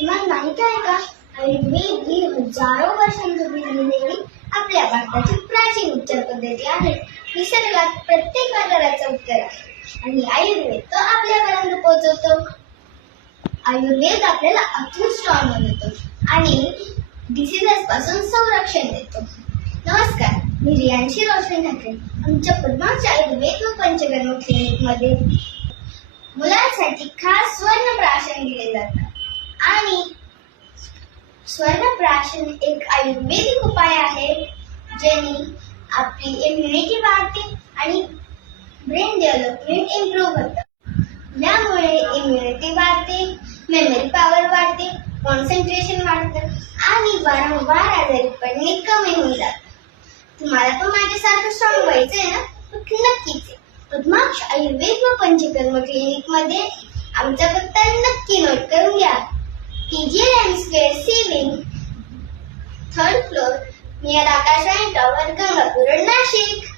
तुम्हाला माहित आहे का, आयुर्वेद ही हजारो वर्षांपूर्वी लिहिलेली आपल्या भारताची प्राचीन उपचार पद्धती आहे. निसर्गात प्रत्येक आजाराचं उत्तर आहे आणि आयुर्वेद तो आपल्यापर्यंत पोहोचवतो. आयुर्वेद आपल्याला अचूक स्ट्रॉंग बनवतो आणि डिसीजेस पासून संरक्षण देतो. नमस्कार, मी रियांशी रोशनी ठाकरे. आमच्या पद्माक्ष आयुर्वेद व पंचकर्म क्लिनिक मध्ये मुलांसाठी खास स्वर्णप्राशन दिले जातात आणि स्वर्णप्राशन एक आयुर्वेदिक उपाय आहे ज्याने आपली इम्युनिटी वाढते आणि ब्रेन डेव्हलपमेंट इम्प्रूव्ह होतं. यामुळे इम्युनिटी वाढते, मेमरी पॉवर वाढते, कॉन्सन्ट्रेशन वाढतं आणि वारंवार आजारी पडणे कमी होऊन जातं. तुम्हाला पण माझ्यासारखं स्ट्रॉंग व्हायचंय ना? नक्कीच पद्माक्ष आयुर्वेद व पंचकर्म क्लिनिक मध्ये आमचा पत्ता नक्की नोट करून घ्या. PGL square C wing, 3rd floor, near Akashvani tower, Gangapur, Nashik.